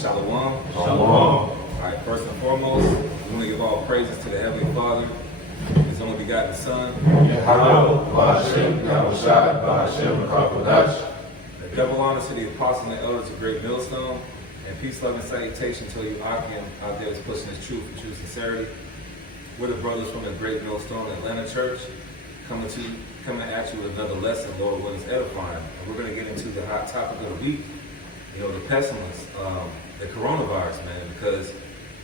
Shalom. Shalom. All right, first and foremost, we want to give all praises to the Heavenly Father, His only begotten Son. The double honor to the apostles and the elders of Great Millstone, and peace, love, and salutation to you, Akim, out there that's pushing His truth and true sincerity. We're the brothers from the Great Millstone Atlanta Church, coming at you with another lesson, Lord, what is edifying. And we're going to get into the hot topic of the week, the pestilence, the coronavirus, man, because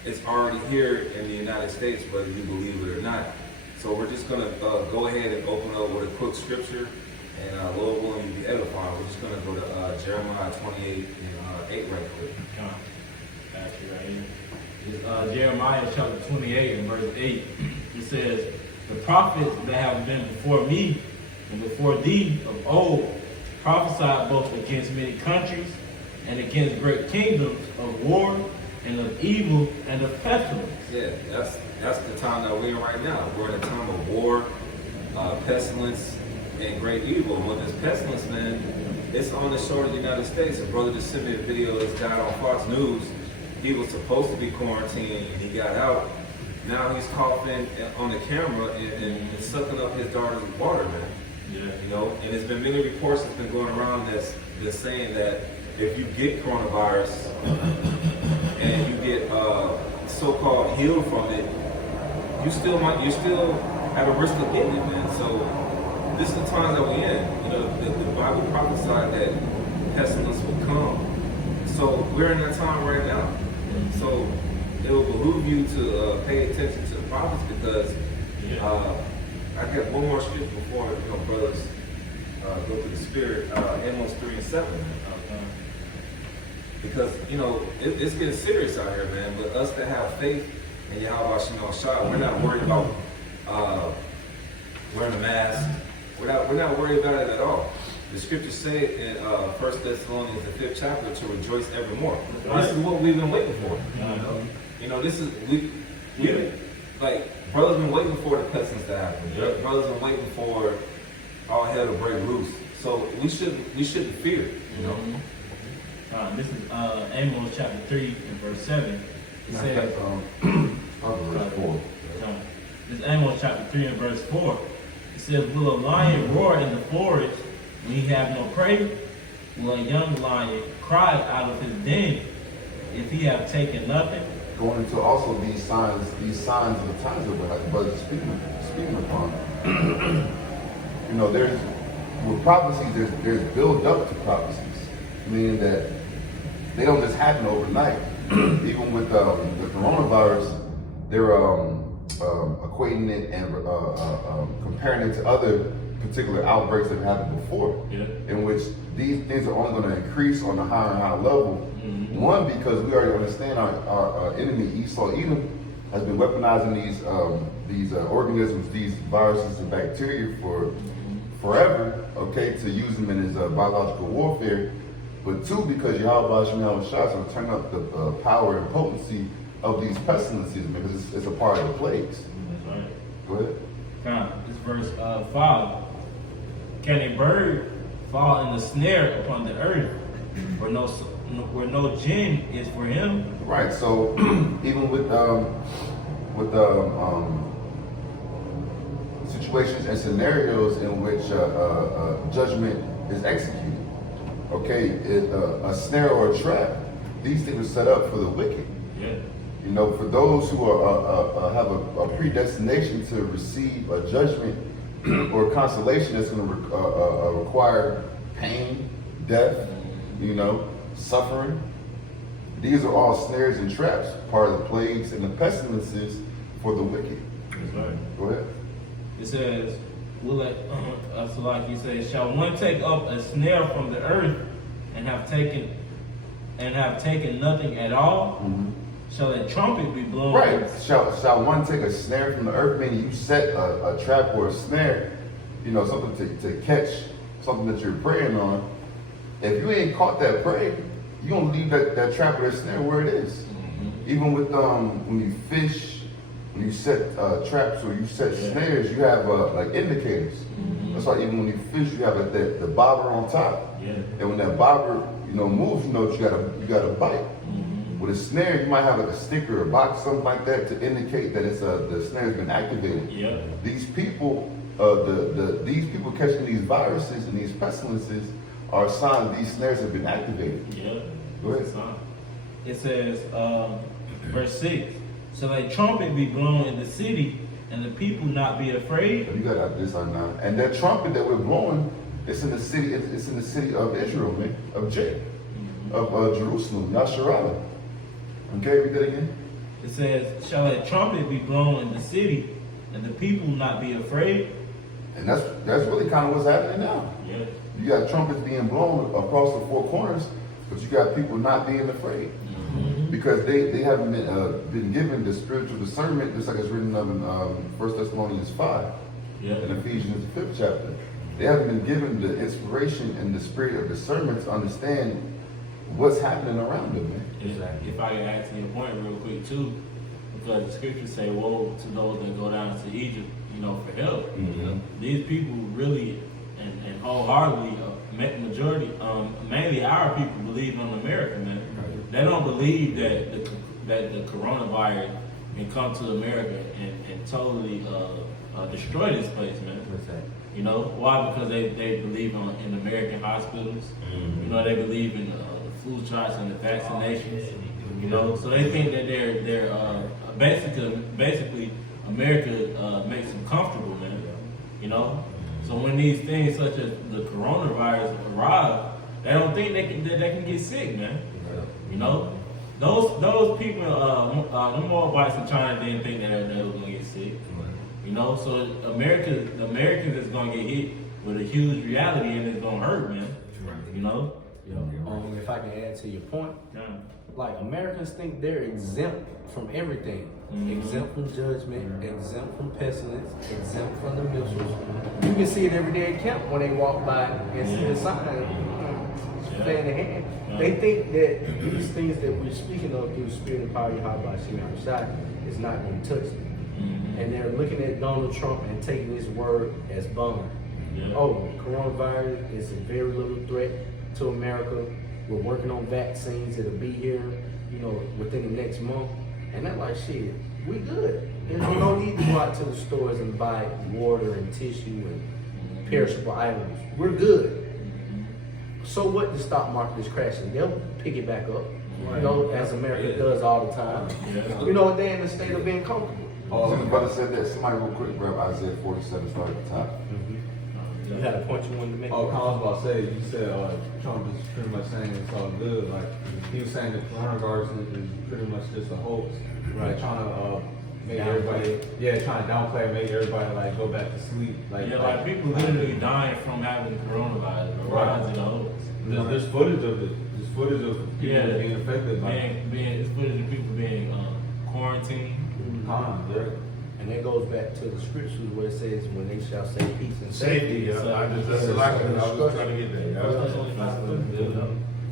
it's already here in the United States, whether you believe it or not. So we're just going to go ahead and open up with a quick scripture, and Lord willing, you be edifying. We're just going to go to Jeremiah 28 and 8 right quick. Got you right here. It's Jeremiah chapter 28 and verse 8. It says, "The prophets that have been before me and before thee of old prophesied both against many countries and against great kingdoms of war and of evil and of pestilence." Yeah, that's the time that we're in right now. We're in a time of war, pestilence, and great evil. And with this pestilence, man, it's on the shore of the United States. A brother just sent me a video of this guy on Fox News. He was supposed to be quarantined, and he got out. Now he's coughing on the camera and sucking up his daughter's water, man. Yeah. And there's been many reports that's been going around that's saying that if you get coronavirus and you get so-called healed from it, you still have a risk of getting it, man. So this is the time that we're in. The Bible prophesied that pestilence will come. So we're in that time right now. So it will behoove you to pay attention to the prophets, because I got one more scripture before brothers go through the spirit. Amos 3 and 7. Because it's getting serious out here, man. But us that have faith in Yahweh Shai, we're not worried about wearing a mask. We're not worried about it at all. The scriptures say in 1 Thessalonians, the 5th chapter, to rejoice evermore. This is what we've been waiting for. This is like brothers been waiting for the pestilence to happen. Brothers been waiting for all hell to break loose. So we shouldn't fear. This is Amos chapter 3 and verse 7. It says, verse 4. This is Amos chapter 3 and verse 4. It says, "Will a lion roar in the forest when he have no prey? Will a young lion cry out of his den if he have taken nothing?" Going into also these signs of the times that we're brothers speaking upon. There's with prophecies, there's build up to prophecies, meaning that they don't just happen overnight. Even with the coronavirus, they're equating it and comparing it to other particular outbreaks that have happened before, in which these things are only going to increase on a higher and higher level. One, because we already understand our enemy Esau Edom has been weaponizing these organisms, these viruses and bacteria for forever, to use them in his biological warfare. But two, because Yahweh Shai is going to turn up the power and potency of these pestilences, because it's a part of the plagues. That's right. Go ahead. This verse 5. "Can a bird fall in the snare upon the earth, where no gin is for him?" Right. So even with situations and scenarios in which judgment is executed, a snare or a trap, these things are set up for the wicked. For those who have a predestination to receive a judgment or consolation that's going to require pain, death, suffering. These are all snares and traps, part of the plagues and the pestilences for the wicked. That's right. Go ahead. It says, "Shall one take up a snare from the earth and have taken nothing at all? Shall a trumpet be blown?" Right. Shall one take a snare from the earth? Meaning you set a trap or a snare, something to catch something that you're preying on. If you ain't caught that prey, you're gonna leave that trap or that snare where it is. Even with when you fish, when you set traps or you set snares, you have like indicators. That's why even when you fish, you have the bobber on top. And when that bobber, moves, that you gotta bite. With a snare, you might have like a sticker or box, something like that, to indicate that the snare has been activated. Yeah. These people, these people catching these viruses and these pestilences are a sign that these snares have been activated. Yeah. Go ahead. It says, verse 6, shall a trumpet be blown in the city, and the people not be afraid? You got this on now. And that trumpet that we're blowing, it's in the city. It's in the city of Israel, man, of of Jerusalem, Yasharallah. Okay, read that again. It says, shall a trumpet be blown in the city, and the people not be afraid? And that's really kind of what's happening now. Yeah. You got trumpets being blown across the four corners, but you got people not being afraid. Because they haven't been given the spiritual discernment, just like it's written of in 1 Thessalonians 5 Yeah. and Ephesians 5th chapter. They haven't been given the inspiration and the spirit of discernment to understand what's happening around them, man. Exactly. If I can add to your point real quick too, because the scriptures say, woe to those that go down to Egypt, for help. These people really and wholeheartedly, majority, mainly our people believe on America, man. They don't believe that the coronavirus can come to America and totally destroy this place, man. Why? Because they believe in American hospitals. They believe in the flu shots and the vaccinations. So they think that they're basically America makes them comfortable, man. So when these things such as the coronavirus arrive, they don't think they can get sick, man. Those people, the Moabites in China didn't think that they were gonna get sick. So the Americans is gonna get hit with a huge reality, and it's gonna hurt, man. If I can add to your point, Yeah. like Americans think they're exempt from everything. Exempt from judgment, exempt from pestilence, exempt from the missiles. You can see it every day at camp when they walk by and see the sign, fan in hand. They think that these things that we're speaking of through the spirit and power of Yahweh Shemar Shai is not going to touch them. And they're looking at Donald Trump and taking his word as bond. Yeah. Oh, coronavirus is a very little threat to America. We're working on vaccines that'll be here, within the next month. And they're like, shit, we good. There's no need to go out to the stores and buy water and tissue and perishable items. We're good. So what? The stock market is crashing. They'll pick it back up, as America does all the time. They're in a state of being comfortable. So the brother said that. Somebody real quick grab Isaiah 47, start at the top. You had a point you wanted to make? Oh, I was about to say, you said Trump is pretty much saying it's all good. Like, he was saying that coronavirus is pretty much just a hoax. Like, trying to make everybody, trying to downplay, make everybody, like, go back to sleep. Like People literally dying from having coronavirus. Right. There's footage of it. There's footage of people being affected by it. It's footage of people being quarantined. And that goes back to the scriptures where it says, when they shall say peace and Safety, safety. that's the lack of it. I was trying to get there.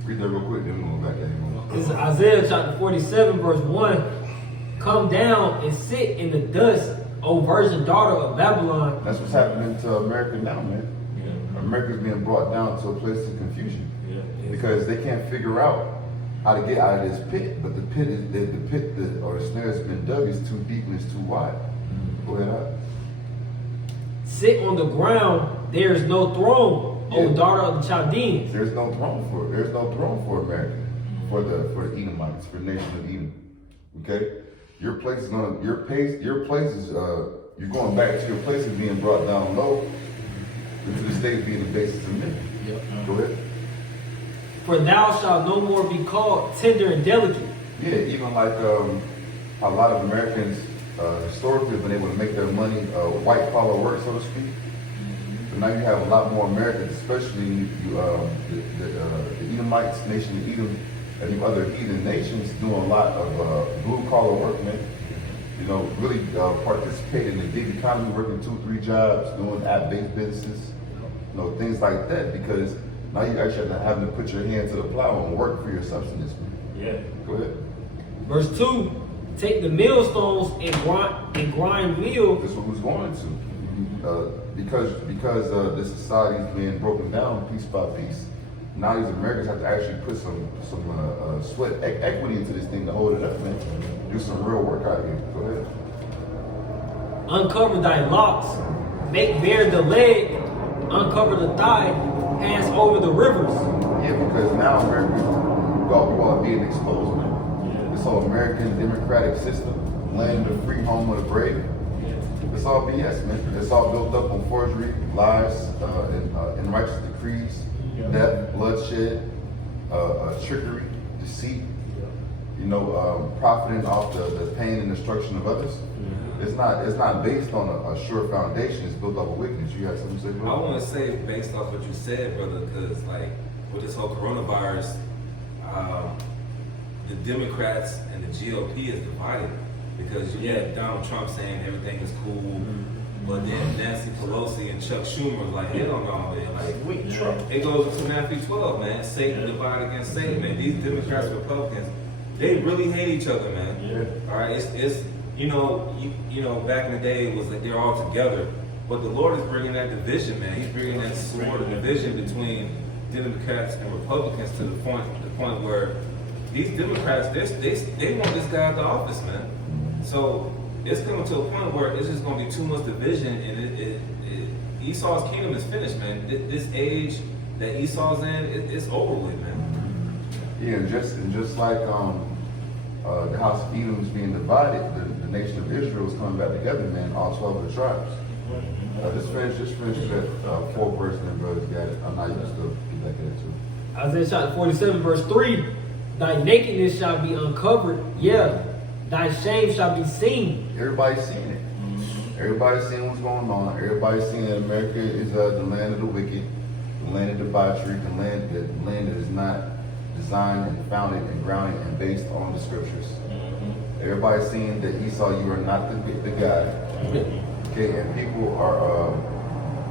Read that real quick, then we'll go back there. This is Isaiah chapter 47, verse 1. Come down and sit in the dust, O virgin daughter of Babylon. That's what's happening to America now, man. America's being brought down to a place of confusion because they can't figure out how to get out of this pit. But the pit or the snare that's been dug is too deep and it's too wide. Go ahead, Al. Sit on the ground, there is no throne, O daughter of the Chaldeans. There's no throne for America, for the Edomites, for the nation of Edom. Okay, your place is you're going back to your place of being brought down low into the state of being the basis of men. Go ahead. For thou shalt no more be called tender and delicate. Yeah, even like a lot of Americans historically have been able to make their money white collar work, so to speak. But now you have a lot more Americans, especially the Edomites, nation of Edom, and the other heathen nations doing a lot of blue collar work, man. Really participating in the gig economy, working 2-3 jobs, doing app-based businesses, things like that, because now you actually are having to put your hand to the plow and work for your subsistence, man. Yeah. Go ahead. Verse 2. Take the millstones and grind meal. This is what who's going to. Because this society is being broken down piece by piece. now these Americans have to actually put some sweat equity into this thing to hold it up, man. Do some real work out here. Go ahead. Uncover thy locks, make bare the leg, uncover the thigh, pass over the rivers. Yeah, because now America, we all being exposed, man. This whole American democratic system, land of the free, home of the brave. It's all BS, man. It's all built up on forgery, lies, and unrighteous decrees, death, bloodshed, trickery, deceit. You know, profiting off the pain and destruction of others. It's not based on a sure foundation. It's built off of wickedness. You have something to say, bro? I want to say, based off what you said, brother, because like with this whole coronavirus, the Democrats and the GOP is divided because you had Donald Trump saying everything is cool, but then Nancy Pelosi and Chuck Schumer was like, hell no, man. Like, it goes into Matthew 12, man. Satan divided against Satan, man. These Democrats and Republicans, they really hate each other, man. All right, it's you know, back in the day it was like they're all together, but the Lord is bringing that division, man. He's bringing that sword of division between Democrats and Republicans to the point where these Democrats, they want this guy at the office, man. So it's coming to a point where it's just going to be too much division, and Esau's kingdom is finished, man. This age that Esau's in, it's over with, man. Yeah, and just like the house of Edom is being divided, the nation of Israel is coming back together, man. All 12 of the tribes. Just finish that 4th verse, and then brothers got it. I'm not used to get back into it. Isaiah chapter 47, verse 3. Thy nakedness shall be uncovered, yeah, thy shame shall be seen. Everybody's seeing it. Everybody's seeing what's going on. Everybody's seeing that America is the land of the wicked, the land of debauchery, the land that is not designed and founded and grounded and based on the scriptures. Everybody's seeing that Esau, you are not the guy. Okay, and people are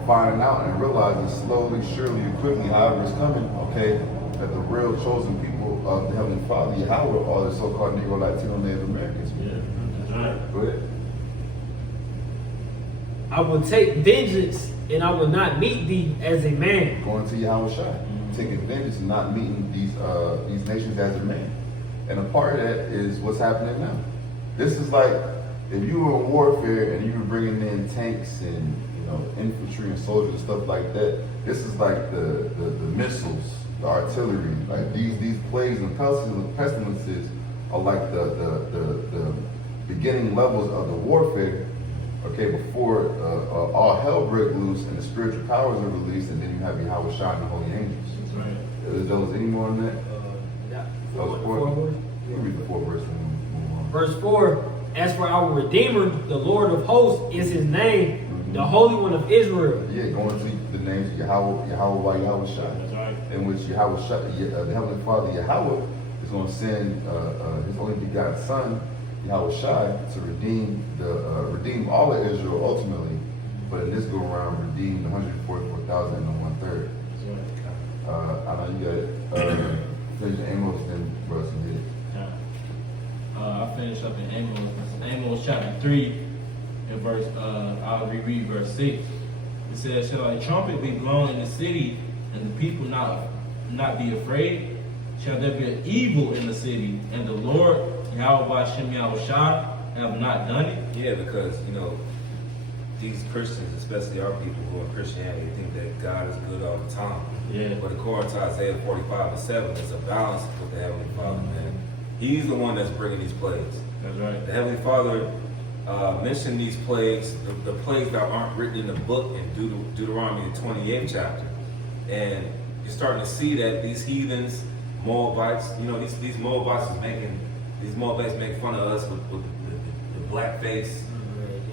finding out and realizing slowly, surely, quickly, however it's coming, okay, that the real chosen people of the Heavenly Father, Yahweh, are the so-called Negro, Latino, Native Americans. Go ahead. I will take vengeance, and I will not meet thee as a man. Going to Yahweh Shai, taking vengeance and not meeting these nations as a man. And a part of that is what's happening now. This is like if you were in warfare and you were bringing in tanks and infantry and soldiers and stuff like that. This is like the missiles, the artillery, like these plagues and pestilences are like the beginning levels of the warfare. Okay, before all hell break loose and the spiritual powers are released, and then you have Yahweh Shai and the holy angels. That's right. Is there any more on that? Four You verse. can read the 4th verse and move on. Verse 4. As for our Redeemer, the Lord of hosts is his name, the Holy One of Israel. Yeah, going to the names of Yahweh by Yahweh Shai. That's right. In which Yahweh Shai, the Heavenly Father Yahweh is going to send his only begotten Son, Yahweh Shai, to redeem all of Israel ultimately, but in this go around redeem the 144,000 and the 1/3. I know you got it. Finish Amos, then bro, some did it. I'll finish up in Amos chapter 3, and I'll reread verse 6. It says, shall a trumpet be blown in the city, and the people not be afraid? Shall there be an evil in the city, and the Lord, Yahweh Shem Yahweh Shai, have not done it? Yeah, because, these Christians, especially our people who are in Christianity, think that God is good all the time. Yeah. But according to Isaiah 45:7, it's a balance with the Heavenly Father, man. He's the one that's bringing these plagues. That's right. The Heavenly Father mentioned these plagues, the plagues that aren't written in the book in Deuteronomy, the 28th chapter. And you're starting to see that these heathens, Moabites, these Moabites make fun of us with the black face.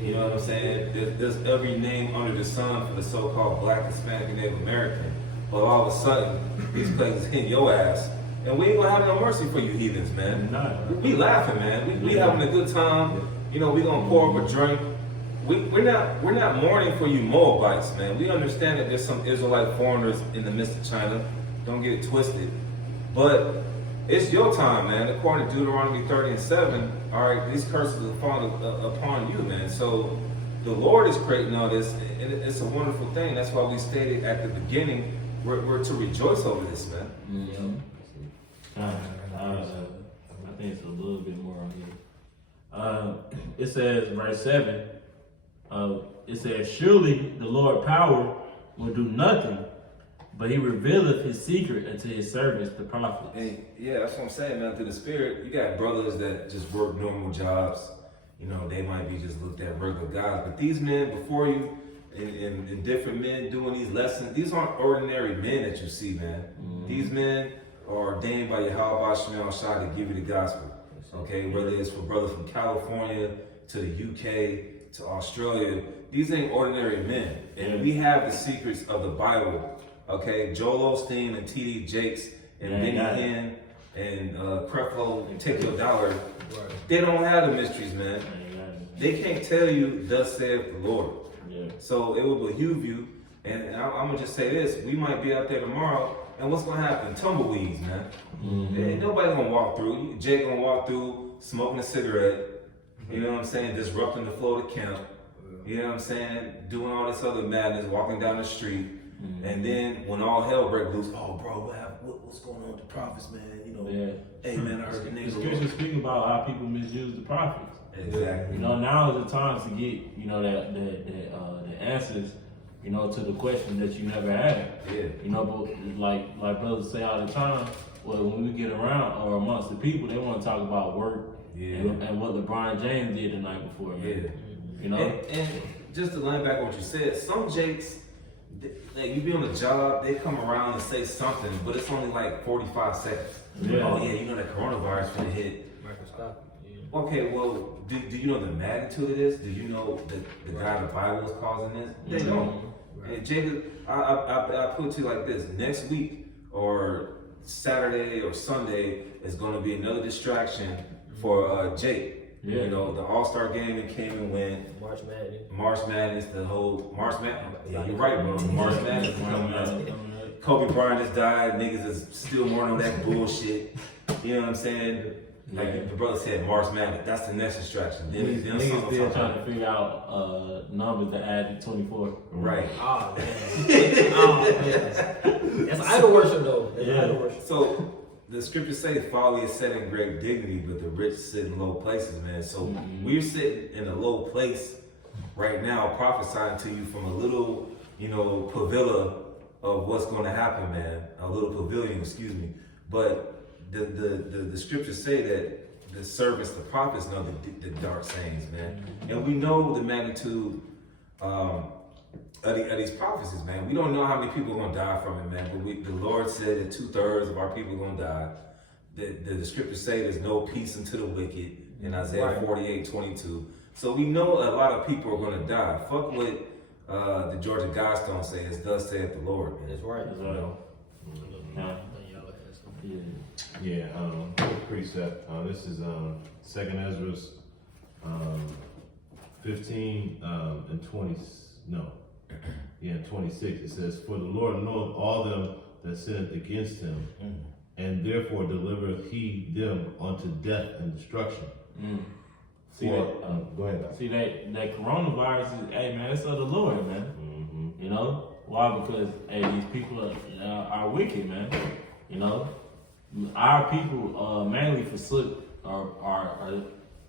You know what I'm saying? There's every name under the sun for the so-called black, Hispanic, and Native American. But all of a sudden, these plagues hit your ass. And we ain't gonna have no mercy for you heathens, man. We laughing, man. We having a good time. We gonna pour up a drink. We're not mourning for you Moabites, man. We understand that there's some Israelite foreigners in the midst of China. Don't get it twisted. But it's your time, man. According to Deuteronomy 30:7, all right, these curses are falling upon you, man. So the Lord is creating all this, and it's a wonderful thing. That's why we stated at the beginning, we're to rejoice over this, man. I think it's a little bit more on here. It says, verse 7, it says, surely the Lord power will do nothing, but he revealeth his secret unto his servants, the prophets. And yeah, that's what I'm saying, man. Through the Spirit, you got brothers that just work normal jobs. You know, they might be just looked at regular guys, but these men before you, and different men doing these lessons, these aren't ordinary men that you see, man. These men are ordained by Yahweh Shemel Shah to give you the gospel. Okay, whether it's for brothers from California to the UK to Australia, these ain't ordinary men. And we have the secrets of the Bible. Okay, Joel Osteen and T.D. Jakes and Benny Hinn and Creflo and Take Your Dollar, they don't have the mysteries, man. They can't tell you, thus saith the Lord. So it will behoove you, and I'm gonna just say this: we might be out there tomorrow, and what's gonna happen? Tumbleweeds, man. Ain't nobody gonna walk through. Jake gonna walk through smoking a cigarette. You know what I'm saying? Disrupting the flow of the camp. You know what I'm saying? Doing all this other madness, walking down the street, and then when all hell breaks loose, oh bro, what's going on with the prophets, man? You know, hey man, I heard the name. The scripture speak about how people misuse the prophets. Exactly. You know, now is the time to get, you know, the answers, you know, to the question that you never had. Yeah. You know, but like brothers say all the time, well, when we get around or amongst the people, they want to talk about work and what LeBron James did the night before. Man. Yeah. You know? And just to land back on what you said, some Jakes, like you be on the job, they come around and say something, but it's only like 45 seconds. Yeah. Oh yeah, you know that coronavirus finna hit. Okay, well, do you know the magnitude of this? Do you know the God of the Bible is causing this? They don't. And Jacob, I put it to you like this: next week or Saturday or Sunday is going to be another distraction for Jake. Yeah. You know, the All-Star game that came and went. March Madness, the whole March Madness. Yeah, you're right, bro. March Madness is coming up. Kobe Bryant just died. Niggas is still mourning on that bullshit. You know what I'm saying? Like the brother said, March Madness. That's the next distraction. Then Niggas still trying to figure out numbers to add to 24. Right. Oh man. That's idol worship though. That's idol worship. So the scriptures say folly is set in great dignity, but the rich sit in low places, man. So we're sitting in a low place right now, prophesying to you from a little, you know, pavilion of what's going to happen, man. A little pavilion, excuse me. But the scriptures say that the servants, the prophets, know the dark sayings, man. And we know the magnitude of these prophecies, man. We don't know how many people are going to die from it, man. But the Lord said that 2/3 of our people are going to die. The scriptures say there's no peace unto the wicked in Isaiah 48:22. So we know a lot of people are going to die. Fuck what the Georgia Guidestone says, thus saith the Lord, man. That's right. That's right. Yeah, quick precept. This is 2nd Ezra's 15 and 20. No, yeah, 26. It says, "For the Lord knoweth all them that sinned against him, and therefore delivereth he them unto death and destruction." See Go ahead. See that coronavirus is, hey man, it's of the Lord, man. You know why? Because hey, these people are wicked, man. You know, our people mainly forsook are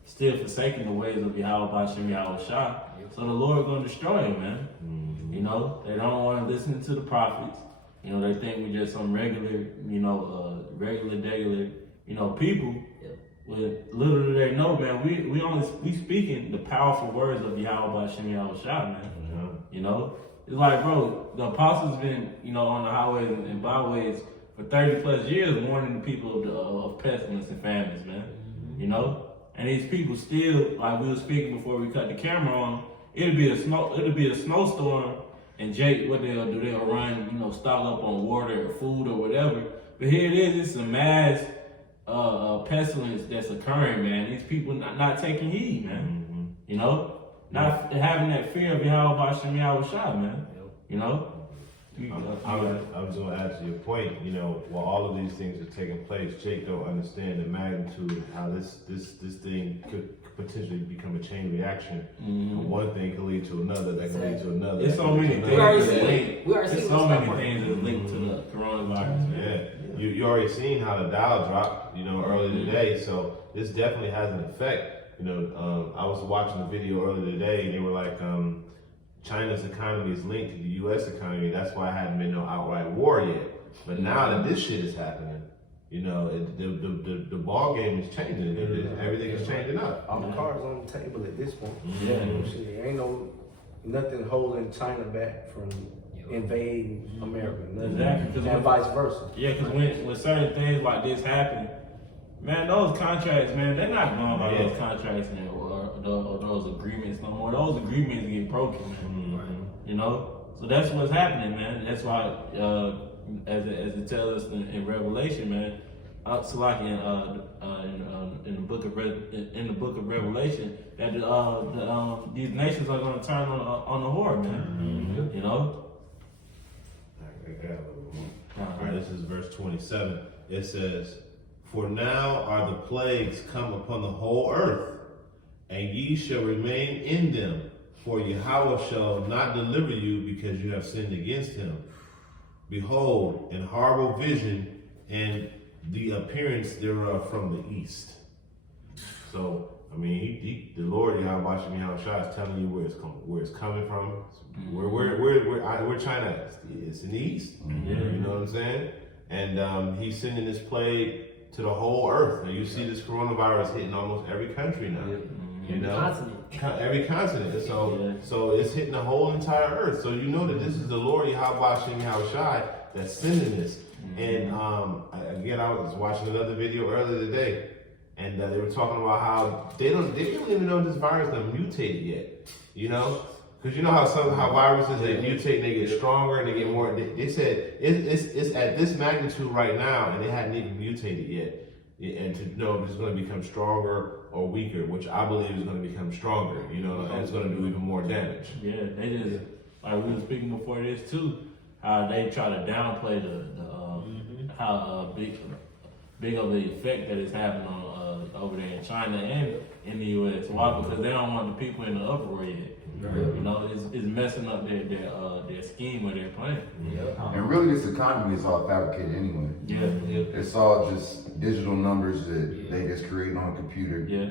still forsaking the ways of Yahweh Bashem Yahweh Shah. So the Lord gonna destroy them, man. You know, they don't want to listen to the prophets. You know, they think we just some regular, you know, regular, you know, people. With little do they know, man, we speaking the powerful words of Yahweh Bashem Yahweh Shah, man. You know, it's like, bro, the apostles been, you know, on the highways and byways for 30 plus years, warning the people of pestilence and famines, man. You know, and these people still, like we were speaking before we cut the camera on, it'll be a snowstorm, and Jake, what they'll do, they'll run, you know, stock up on water or food or whatever. But here it is, it's a mass pestilence that's occurring, man. These people not taking heed, man. You know, not having that fear of Yahweh Bashem Yahweh Shah, man. You know, I was going to add to your point. You know, while all of these things are taking place, Jake don't understand the magnitude of how this thing could potentially become a chain reaction. One thing could lead to another. That can lead to another. It's so many things. We already that's seen- linked. we already There's seen so what's many happening. things that's linked to the coronavirus. Man. Yeah, you already seen how the Dow dropped, you know, earlier today. So this definitely has an effect. You know, I was watching a video earlier today, and they were like, China's economy is linked to the U.S. economy. That's why it hadn't been no outright war yet. But now that this shit is happening, you know, the ball game is changing. Everything is changing up. All the cards on the table at this point. Yeah. Shit, ain't nothing holding China back from invading America. Nothing. Exactly, 'cause And vice versa. Yeah, because when certain things like this happen, man, those contracts, man, they're not going by those contracts anymore, or those agreements no more. Those agreements get broken, man. You know, so that's what's happening, man. That's why, as it tells us in Revelation, man, so like in the book of Revelation, that these nations are going to turn on the whore, man. You know. All right, this is verse 27. It says, "For now are the plagues come upon the whole earth, and ye shall remain in them. For Yahweh shall not deliver you because you have sinned against him. Behold, an horrible vision, and the appearance thereof from the east." So, I mean, the Lord Yahweh is telling you where it's coming from. Where China is. It's in the east. You know what I'm saying? And he's sending this plague to the whole earth. And you see this coronavirus hitting almost every country now. You know, every continent. So it's hitting the whole entire earth. So you know that this is the Lord Yahweh that's sending this. And again, I was watching another video earlier today, and they were talking about how they don't even know this virus done mutated yet. You know, because you know how viruses they mutate and they get stronger and they get more. They said it's at this magnitude right now, and it hadn't even mutated yet. And to know if it's going to become stronger or weaker, which I believe is going to become stronger, you know, and it's going to do even more damage. Yeah, they just, like we were speaking before this too, how they try to downplay how big of the effect that it's having on over there in China and in the U.S. Why? Because they don't want the people in the uproar yet. You know, it's messing up their scheme or their plan. And really, this economy is all fabricated anyway. Yeah. It's all just digital numbers that they just create on a computer. Yeah.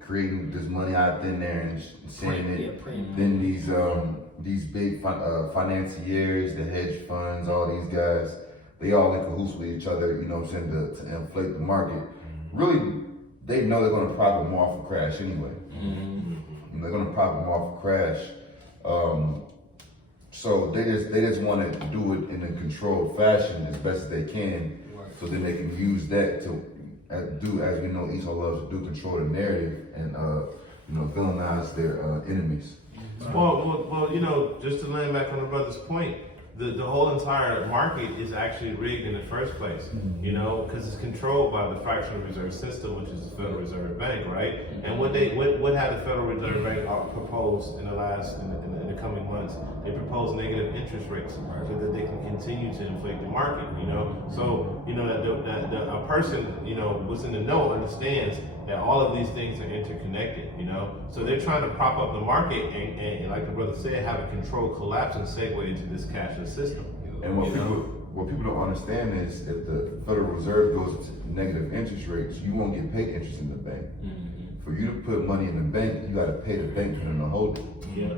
Creating this money out thin there and sending it. Then these big financiers, the hedge funds, all these guys, they all in cahoots with each other, you know what I'm saying, to inflate the market. Really, they know they're going to profit more off a crash anyway. They're going to profit more off a crash. So they just want to do it in a controlled fashion as best as they can, so then they can use that to do, as we know, Esau loves to do, control the narrative and you know, villainize their enemies. Well, you know, just to land back on the brother's point, the whole entire market is actually rigged in the first place, you know, because it's controlled by the fractional reserve system, which is the Federal Reserve Bank, right? And what had the Federal Reserve Bank propose in the coming months? They propose negative interest rates so that they can continue to inflate the market, you know. So, you know, that a person, you know, who's in the know understands that all of these things are interconnected, you know. So they're trying to prop up the market and like the brother said, have a controlled collapse and segue into this cashless system. And what people don't understand is if the Federal Reserve goes to negative interest rates, you won't get paid interest in the bank. For you to put money in the bank, you got to pay the bank for them to hold it. Yeah.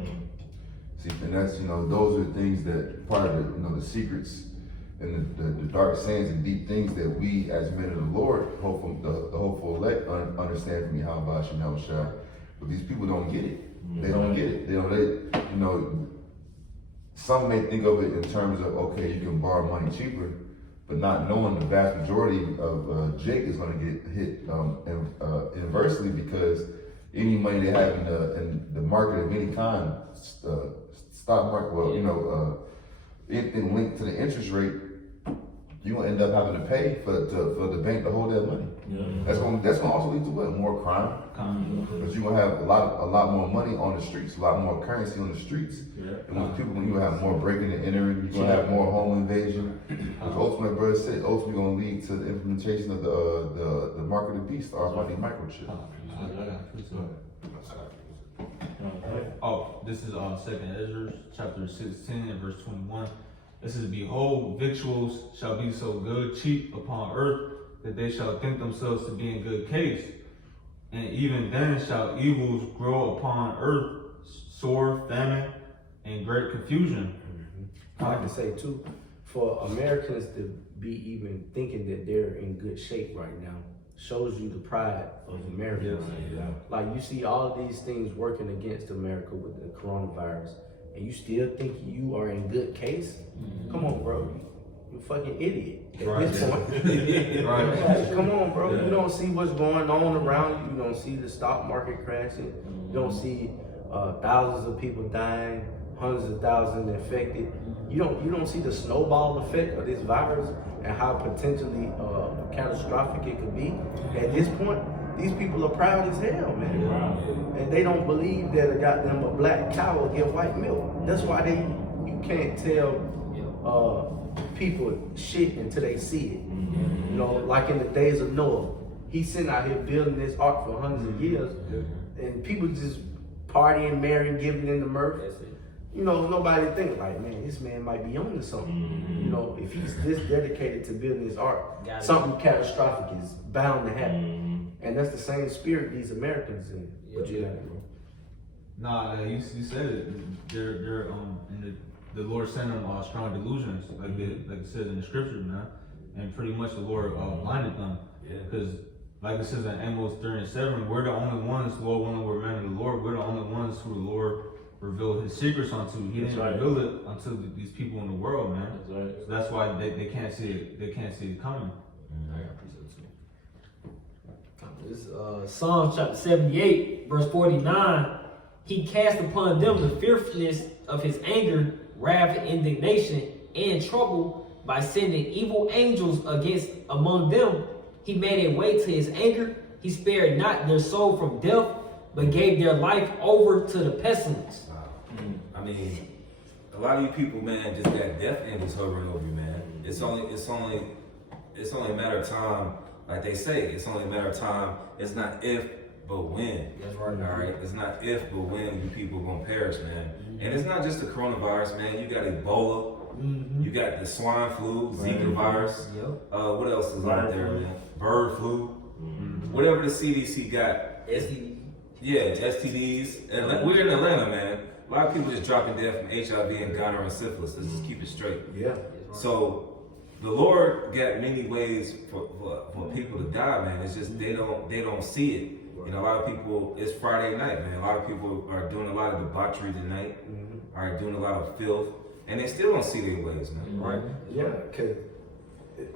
See, and that's, you know, those are things that part of the, you know, the secrets and the dark sayings and deep things that we as men of the Lord, the hopeful elect, understand from Yahweh Shai. But these people don't get it. They don't get it. You know, some may think of it in terms of, okay, you can borrow money cheaper, but not knowing the vast majority of Jake is going to get hit inversely, because any money they have in the market of any kind, stock market, well, you know, anything linked to the interest rate, you're gonna end up having to pay for the bank to hold that money. That's gonna also lead to what? More crime. Because you're gonna have a lot more money on the streets, a lot more currency on the streets. And when you have more breaking and entering, you're gonna have more home invasion. Which ultimately, brother said, ultimately gonna lead to the implementation of the mark of the beast, the almighty microchip. Oh, this is Second Ezra, chapter 16 and verse 21. It says, "Behold, victuals shall be so good, cheap upon earth, that they shall think themselves to be in good case. And even then shall evils grow upon earth, sword, famine, and great confusion." I like to say too, for Americans to be even thinking that they're in good shape right now shows you the pride of Americans. Like you see all of these things working against America with the coronavirus, and you still think you are in good case? Come on, bro. You fucking idiot at this point. Like, come on, bro. You don't see what's going on around you. You don't see the stock market crashing. You don't see thousands of people dying, hundreds of thousands infected. You don't see the snowball effect of this virus and how potentially catastrophic it could be. At this point, these people are proud as hell, man. And they don't believe that a goddamn black cow will give white milk. That's why you can't tell people shit until they see it. You know, like in the days of Noah, he's sitting out here building this ark for hundreds of years, and people just partying, marrying, giving in the mirth. You know, nobody think like, man, this man might be on to something. You know, if he's this dedicated to building this ark, something catastrophic is bound to happen. And that's the same spirit these Americans in. What you got, bro? Nah, you said it. They're in the Lord sent them strong delusions, like it says in the scripture, man. And pretty much the Lord blinded them. Because like it says in Amos 3:7, we're the only ones, Lord, when we're men of the Lord, we're the only ones who the Lord revealed his secrets unto. He didn't reveal it unto these people in the world, man. So that's why they can't see it. They can't see it coming. This Psalm chapter 78, verse 49. He cast upon them the fearfulness of his anger, wrath, and indignation, and trouble by sending evil angels against among them. He made a way to his anger. He spared not their soul from death, but gave their life over to the pestilence. I mean, a lot of you people, man, just got death angels hovering over you, man. It's only a matter of time. Like they say, it's only a matter of time. It's not if, but when. That's right. All right. It's not if, but when you people gonna perish, man. And it's not just the coronavirus, man. You got Ebola. You got the swine flu, Zika virus. What else is out there, man? Bird flu. Whatever the CDC got. STD. Yeah, STDs. And we're in Atlanta, man. A lot of people just dropping dead from HIV and gonorrhea and syphilis. Let's just keep it straight. So the Lord got many ways for people to die, man. It's just they don't see it. And a lot of people, it's Friday night, man. A lot of people are doing a lot of debauchery tonight, are doing a lot of filth, and they still don't see their ways, man. Right? Yeah, because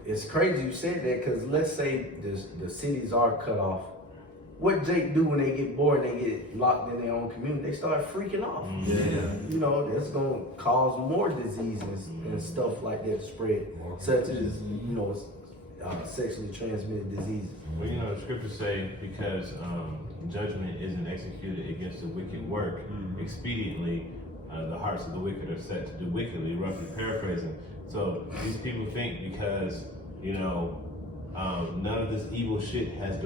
it's crazy you said that, because let's say the cities are cut off. What Jake do when they get bored and they get locked in their own community? They start freaking off. You know, that's going to cause more diseases and stuff like that to spread, such as, you know, sexually transmitted diseases. Well, you know, the scriptures say because judgment isn't executed against the wicked work expediently, the hearts of the wicked are set to do wickedly, roughly paraphrasing. So these people think because, you know, none of this evil shit has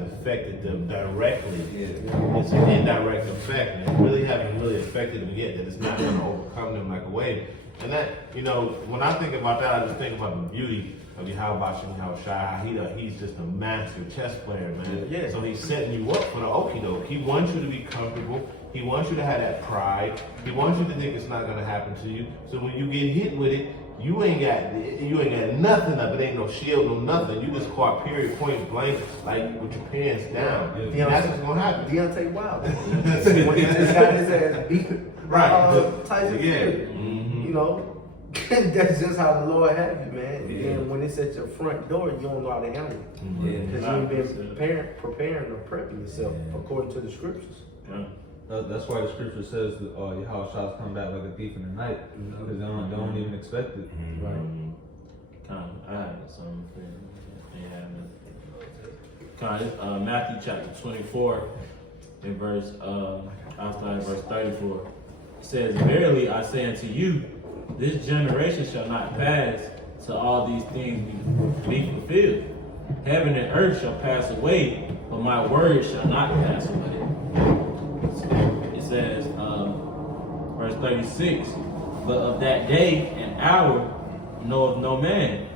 affected them directly. It's an indirect effect, and it really haven't really affected them yet, that it's not going to overcome them like a wave. And that, you know, when I think about that, I just think about the beauty of Yahweh Shai. He's just a master chess player, man. So he's setting you up for the okie doke. He wants you to be comfortable. He wants you to have that pride. He wants you to think it's not going to happen to you. So when you get hit with it, you ain't got nothing up. It ain't no shield, no nothing. You just caught period, point blank, like with your pants down. And that's what's gonna happen. Deontay Wilder, when he just got his ass beat, Tyson Fury. You know, that's just how the Lord have you, man. And then when it's at your front door, you don't know how to handle it, because you ain't been preparing or prepping yourself according to the scriptures. That's why the scripture says that Yahweh shall come back like a thief in the night, because they don't even expect it. I Matthew chapter 24, in verse, I'll start at verse 34. It says, "Verily I say unto you, this generation shall not pass till all these things be fulfilled. Heaven and earth shall pass away, but my word shall not pass away." It says, verse 36, "But of that day and hour knoweth no man,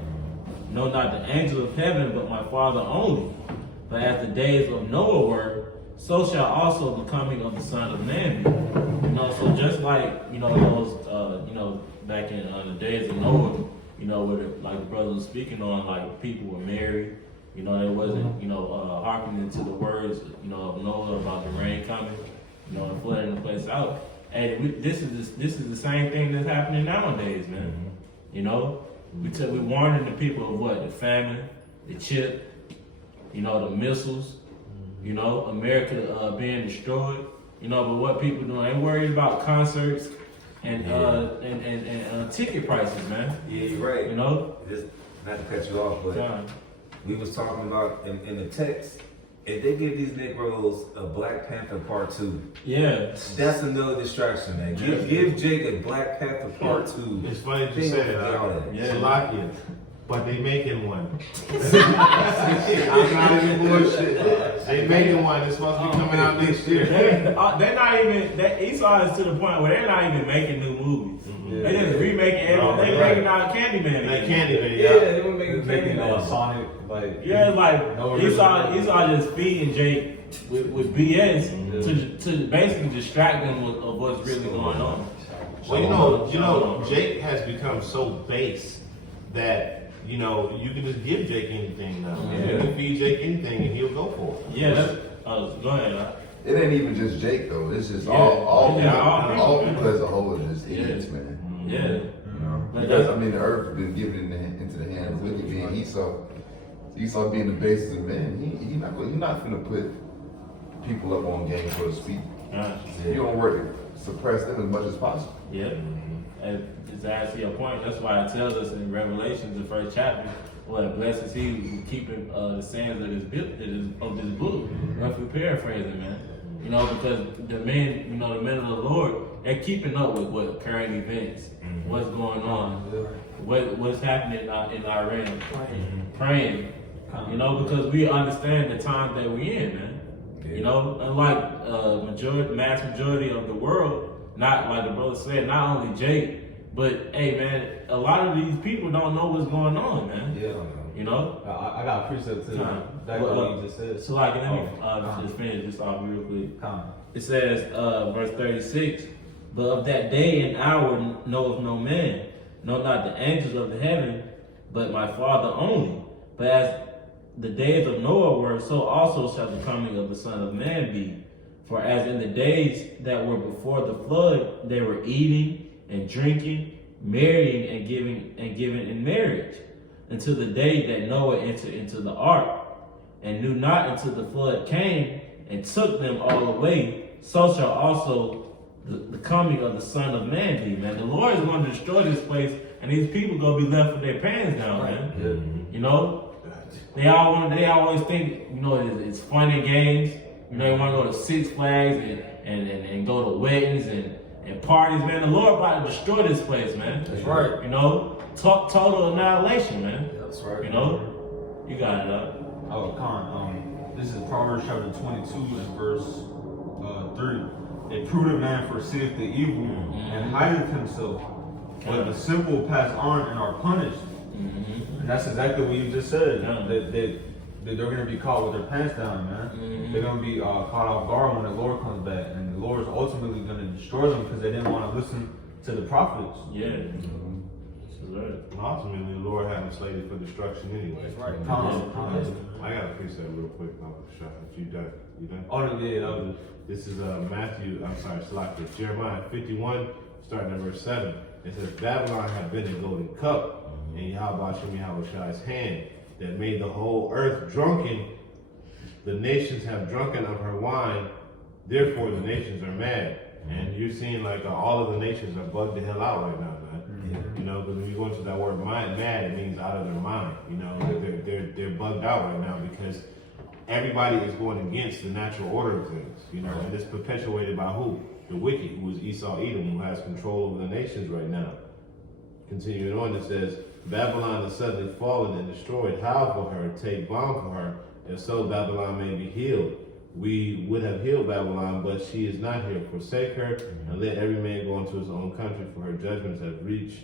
no not the angel of heaven, but my Father only. But as the days of Noah were, so shall also the coming of the Son of Man be." So just like, those, back in the days of Noah, where like the brother was speaking on, like people were married, they wasn't, hearkening to the words, of Noah about the rain coming, and flooding the place out. And this is the same thing that's happening nowadays, man. We warning the people of what? The famine, the chip, the missiles, America being destroyed. But what people doing? They worried about concerts and ticket prices, man. Yeah, you're right. Just not to cut you off, but we was talking about in the text. If they give these Negroes a Black Panther Part 2, yeah, that's another distraction, man. Give Jake a Black Panther Part 2. It's funny you say that. Slovakia, but they making one. I'm not even bullshit. They making one. It's supposed to be coming out next year. They're not even. Esau is to the point where they're not even making new movies. They just remaking everything. They making out Candyman. Like Candyman, Yeah, they were making Candyman. Sonic, like Yeah, like Esau just feeding Jake with BS to basically distract them of what's really going on. Well, Jake has become so base that you can just give Jake anything now. You can feed Jake anything and he'll go for it. Yeah, that's. Go ahead. It ain't even just Jake though. It's just all people as a whole are just idiots, man. Yeah. Because the earth has been given into the hands of wicked being Esau. Esau being the basis of men. He's not gonna put people up on game, so to speak. You don't work to suppress them as much as possible. Yeah. And it's actually a point. That's why it tells us in Revelation, the first chapter, what blessed is he who keeping the sayings of this book. Roughly paraphrasing, man. Because the men of the Lord, they're keeping up with what current events, what's going on, what's happening in Iran, praying. Because we understand the time that we're in, man. Unlike mass majority of the world, not like the brother said, not only Jake, but hey, man, a lot of these people don't know what's going on, man. Yeah. I got a precept to that what you just said. So let me just finish this off real quick. It says, verse 36, "But of that day and hour knoweth no man, no not the angels of the heaven, but my Father only. But as the days of Noah were, so also shall the coming of the Son of Man be. For as in the days that were before the flood, they were eating and drinking, marrying and giving in marriage, until the day that Noah entered into the ark, and knew not until the flood came and took them all away. So shall also the coming of the Son of Man be." Man, the Lord is going to destroy this place, and these people going to be left with their pants down, man. They always think, it's fun and games. They want to go to Six Flags and go to weddings and parties, man. The Lord about to destroy this place, man. That's right. Total annihilation, man. That's right. You got it up. Oh, this is Proverbs chapter 22 and verse 3. "A prudent man foreseeth the evil and hideth himself, but the simple pass on and are punished." And that's exactly what you just said. That they're going to be caught with their pants down, man. They're going to be caught off guard when the Lord comes back, and the Lord is ultimately going to destroy them because they didn't want to listen to the prophets. Yeah. This is right. Ultimately, the Lord had them slated for destruction anyway. That's right. I got a precept real quick. If you done? Oh, yeah. This is Jeremiah 51, starting at verse 7. It says, "Babylon had been a golden cup, and Yahweh Shai's hand, that made the whole earth drunken. The nations have drunken of her wine, therefore the nations are mad." And you're seeing all of the nations are bugged the hell out right now, man. Because when you go into that word mad, it means out of their mind. They're bugged out right now because everybody is going against the natural order of things, you know, and it's perpetuated by who? The wicked, who is Esau Edom, who has control over the nations right now. Continuing on, it says, Babylon is suddenly fallen and destroyed. Howl for her, take balm for her, and so Babylon may be healed. We would have healed Babylon, but she is not here. Forsake her, and let every man go into his own country, for her judgments have reached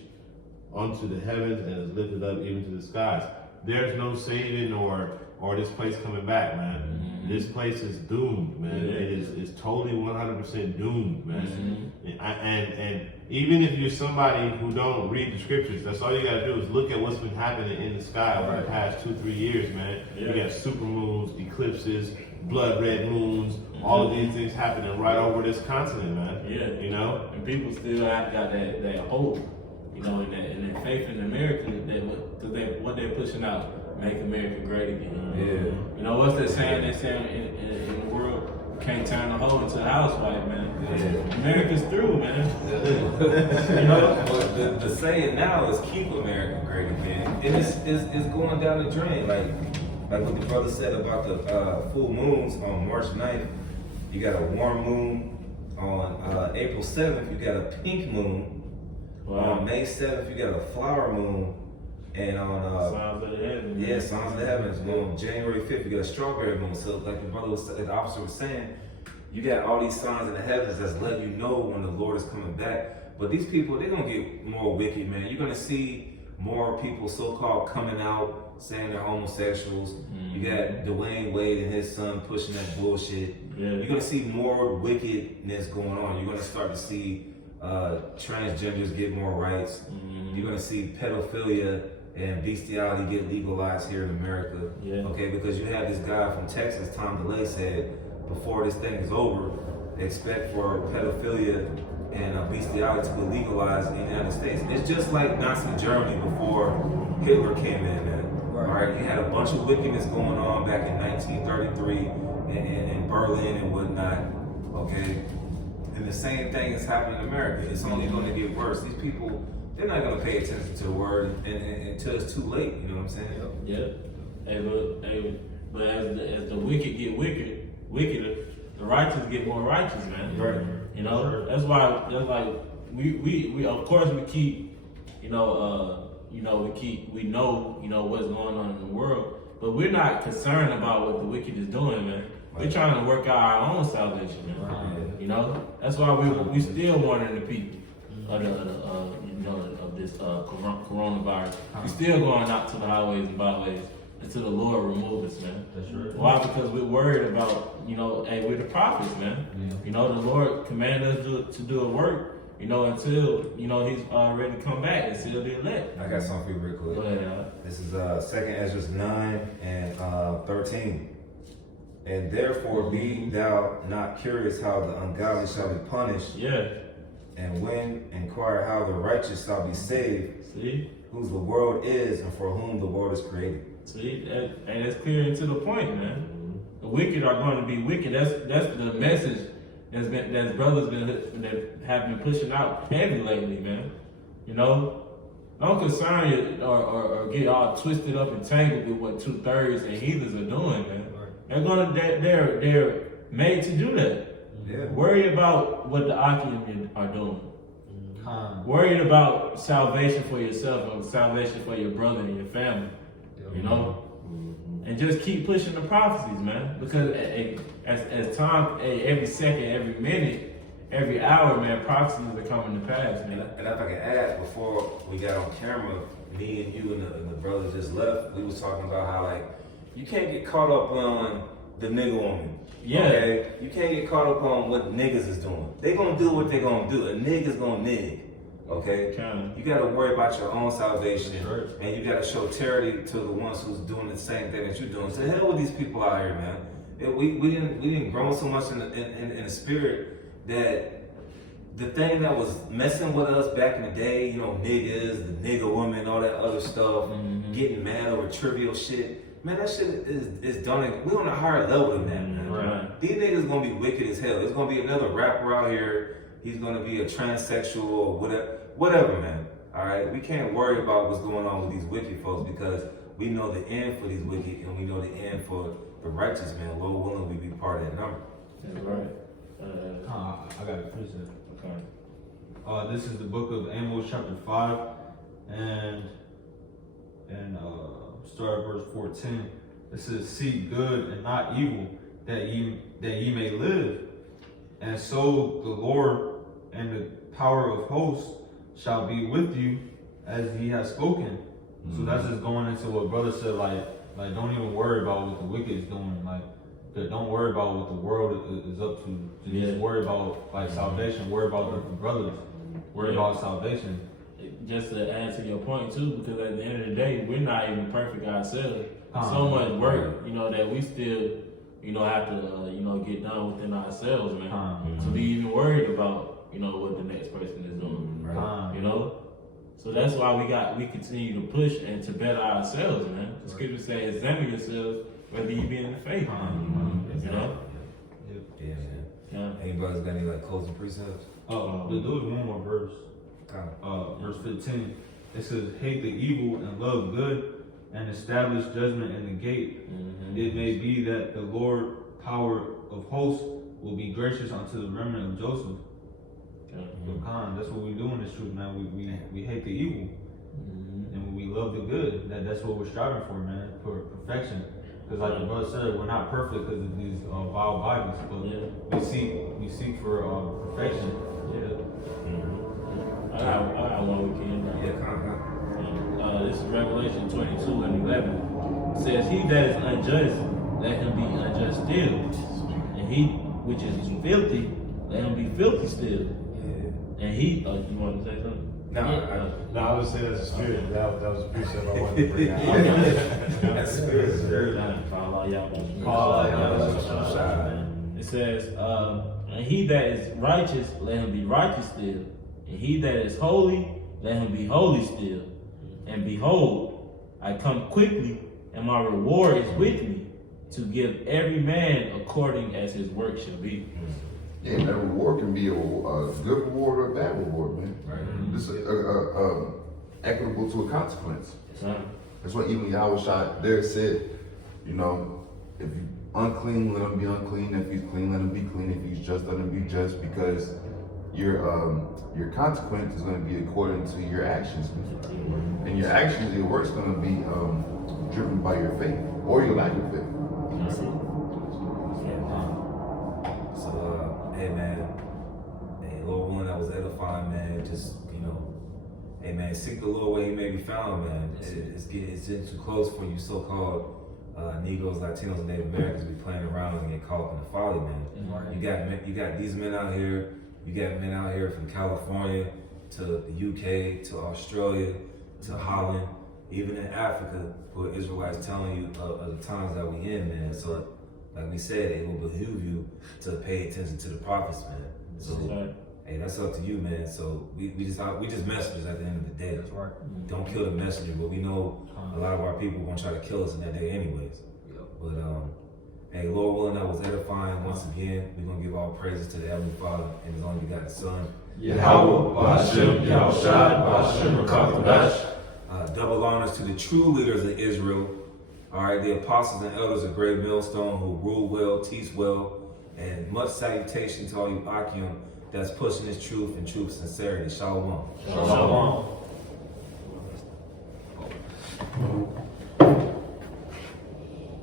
unto the heavens and is lifted up even to the skies. There's no saving or this place coming back, man. This place is doomed, man. It is totally 100% doomed, man. And even if you're somebody who don't read the scriptures, that's all you gotta do is look at what's been happening in the sky over the past 2-3 years, man. You got super moons, eclipses, blood red moons, all of these things happening right over this continent, man. Yeah. You know? And people still got that hope, you know, and that faith in America, because what they're pushing out, make America great again. Yeah. You know, what's that saying they say in the world? Can't turn a hoe into a housewife, man. Yeah. America's through, man. You know? But the saying now is keep America great again. And it's going down the drain. Like what the brother said about the full moons on March 9th, you got a warm moon. On April 7th, you got a pink moon. Wow. On May 7th, you got a flower moon. And on Signs of the heavens. yeah, signs of the heavens. On January 5th, you got a strawberry moon. So like the officer was saying, you got all these signs in the heavens that's letting you know when the Lord is coming back. But these people, they're gonna get more wicked, man. You're gonna see more people so-called coming out saying they're homosexuals. You got Dwayne Wade and his son pushing that bullshit. Yeah. You're gonna see more wickedness going on. You're gonna start to see transgenders get more rights. You're gonna see pedophilia and bestiality get legalized here in America. Yeah. Okay, because you have this guy from Texas, Tom DeLay, said before this thing is over, expect for pedophilia and bestiality to be legalized in the United States. It's just like Nazi Germany before Hitler came in, man. All right, you had a bunch of wickedness going on back in 1933 in Berlin and whatnot. Okay, and the same thing is happening in America. It's only going to get worse. These people, they're not going to pay attention to the word until it's too late. You know what I'm saying? Yeah. But as the wicked get wickeder, the righteous get more righteous, man. Right. You know, that's why we of course we keep, we know what's going on in the world, but we're not concerned about what the wicked is doing, man. We're trying to work out our own salvation, man. Right. You know, that's why we still warning the people of this coronavirus. We still going out to the highways and byways until the Lord remove us, man. That's right. Why? Because we're worried about, hey, we're the prophets, man. Yeah. You know, the Lord commanded us to do a work, until, He's already come back and still be elect. I got something for you real quick. Go ahead, This is 2nd Ezra 9 and 13. And therefore be thou not curious how the ungodly shall be punished, Yeah. and when inquire how the righteous shall be saved, See? whose the world is and for whom the world is created. See? And that's clear and to the point, man. The wicked are going to be wicked. That's the message that brothers that have been pushing out heavy lately, man. Don't concern you or get all twisted up and tangled with what 2/3 and heathens are doing, man. They're made to do that. Yeah. Worry about what the Akim are doing. Worried about salvation for yourself and salvation for your brother and your family. And just keep pushing the prophecies, man. Because as time, every second, every minute, every hour, man, prophecies are coming to pass, man. And if I can add, before we got on camera, me and you and the brother just left, we was talking about how, you can't get caught up on the nigga woman. Yeah. Okay? You can't get caught up on what niggas is doing. They gonna do what they gonna do. A nigga's gonna nig. Okay? Kinda. You gotta worry about your own salvation. Right. And you gotta show charity to the ones who's doing the same thing that you're doing. So hell with these people out here, man. We didn't grow so much in the spirit that the thing that was messing with us back in the day, niggas, the nigga woman, all that other stuff, getting mad over trivial shit. Man, that shit is done. We on a higher level than that, man. Right. These niggas gonna be wicked as hell. There's gonna be another rapper out here. He's gonna be a transsexual or whatever, man. All right, we can't worry about what's going on with these wicked folks because we know the end for these wicked and we know the end for the righteous, man. Lord willing, we be part of that number. That's right. I got a precept. Okay. This is the book of Amos chapter 5 and start at verse 14. It says, seek good and not evil, that ye may live. And so the Lord and the power of hosts shall be with you as he has spoken. So that's just going into what brother said, like don't even worry about what the wicked is doing. Like, don't worry about what the world is up to. Just worry about like salvation. Worry about the brothers. Worry about salvation. Just to add to your point too, because at the end of the day, we're not even perfect ourselves. So much work, that we still, have to, get done within ourselves, man. To be even worried about, what the next person is doing, right? So that's why we continue to push and to better ourselves, man. The scripture says, examine yourselves whether you be in the faith, Yeah, man. Yeah. Anybody's got any like closing precepts? There was one more verse. Verse 15. It says, hate the evil and love good, and establish judgment in the gate. It may be that the Lord, power of hosts, will be gracious unto the remnant of Joseph. That's what we do in this truth, man. We hate the evil, and we love the good. That's what we're striving for, man, for perfection. Because like the brother said, we're not perfect because of these vile bodies, but we seek for perfection. I got one weekend. This is Revelation 22 and 11. It says, he that is unjust, let him be unjust still. And he which is filthy, let him be filthy still. And he, you want to say something? No, I was saying that's a spirit. That was a precept I wanted to bring out. That's spirit. It says, and he that is righteous, let him be righteous still. And he that is holy, let him be holy still. And behold, I come quickly, and my reward is with me, to give every man according as his work shall be. Yeah, that reward can be a good reward or a bad reward, man. Right. This is equitable to a consequence. Right. That's what even Yahushua there said, if you unclean, let him be unclean. If he's clean, let him be clean. If he's just, let him be just, because your consequence is going to be according to your actions. And your actions, your work's going to be driven by your faith or your lack of faith. So, hey man, Lord willing, that was edifying, man. Just, hey man, seek the Lord where he may be found, man. It's getting too close for you so-called Negroes, Latinos, and Native Americans be playing around and get caught up in the folly, man. You got these men out here. You got men out here from California to the UK to Australia to Holland, even in Africa, who are Israelites telling you of the times that we in, man. So, like we said, it will behoove you to pay attention to the prophets, man. So, hey, that's up to you, man. So we just messengers at the end of the day. That's right. Don't kill the messenger, but we know a lot of our people gonna try to kill us in that day, anyways. But hey, Lord willing, that was edifying. Once again, we're gonna give all praises to the Heavenly Father and His only begotten Son. Yahweh, Ba'ashem, Yahushua, Ba'ashem, Rakatabash. Double honors to the true leaders of Israel. All right, the apostles and elders of Great Millstone who rule well, teach well, and much salutation to all you Akim that's pushing this truth and truth sincerity. Shalom. Shalom.